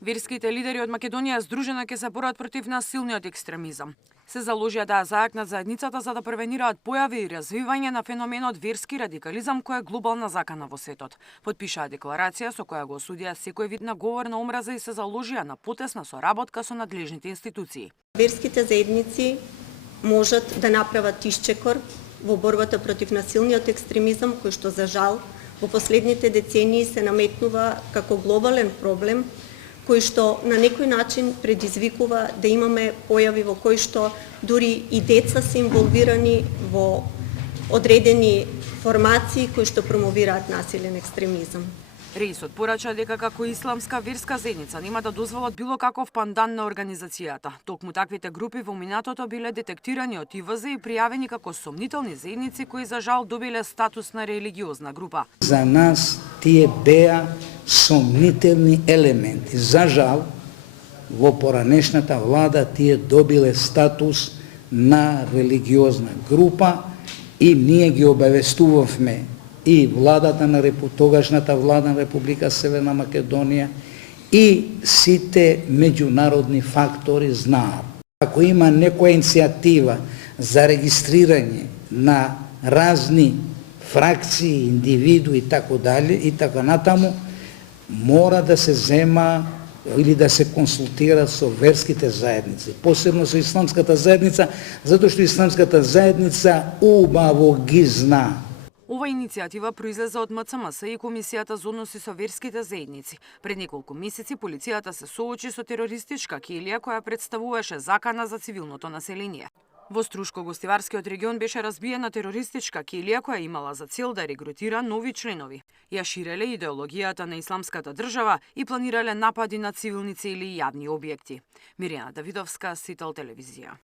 Верските лидери од Македонија здружена ќе се борат против насилниот екстремизам. Се заложија да зајакнат заедницата за да превенираат појави и развивање на феноменот верски радикализам кој е глобална закана во светот. Потпишаа декларација со која го осудија секој вид на говор на омраза и се заложија на потесна соработка со надлежните институции. Верските заедници можат да направат исчекор во борбата против насилниот екстремизам кој што за жал во последните децении се наметнува како глобален проблем кој што на некој начин предизвикува да имаме појави во кои што дури и деца се инволвирани во одредени формации кои што промовираат насилен екстремизам. Реисот порача дека како исламска верска заедница нема да дозволат било каков пандан на организацијата. Токму таквите групи во минатото биле детектирани од ИВЗ и пријавени како сомнителни заедници кои за жал добиле статус на религиозна група. За нас тие беа сомнителни елементи. За жал, во поранешната влада тие добиле статус на религиозна група и ние ги обавестувавме и владата на тогашната влада на Република Северна Македонија и сите меѓународни фактори знаат. Ако има некоја иницијатива за регистрирање на разни фракции, индивидуи и така дали и така натаму, мора да се зема или да се консултира со верските заедници, посебно со исламската заедница, затоа што исламската заедница убаво ги знае. Ова иницијатива произлезе од МЦМС и Комисијата за односи со верските заедници. Пред неколку месеци полицијата се соочи со терористичка келија која представуваше закана за цивилното население. Во Струшко-Гостиварскиот регион беше разбиена терористичка келија која имала за цел да регрутира нови членови. Ја ширеле идеологијата на исламската држава и планирале напади на цивилници или јавни објекти. Мирјана Давидовска, Сител телевизија.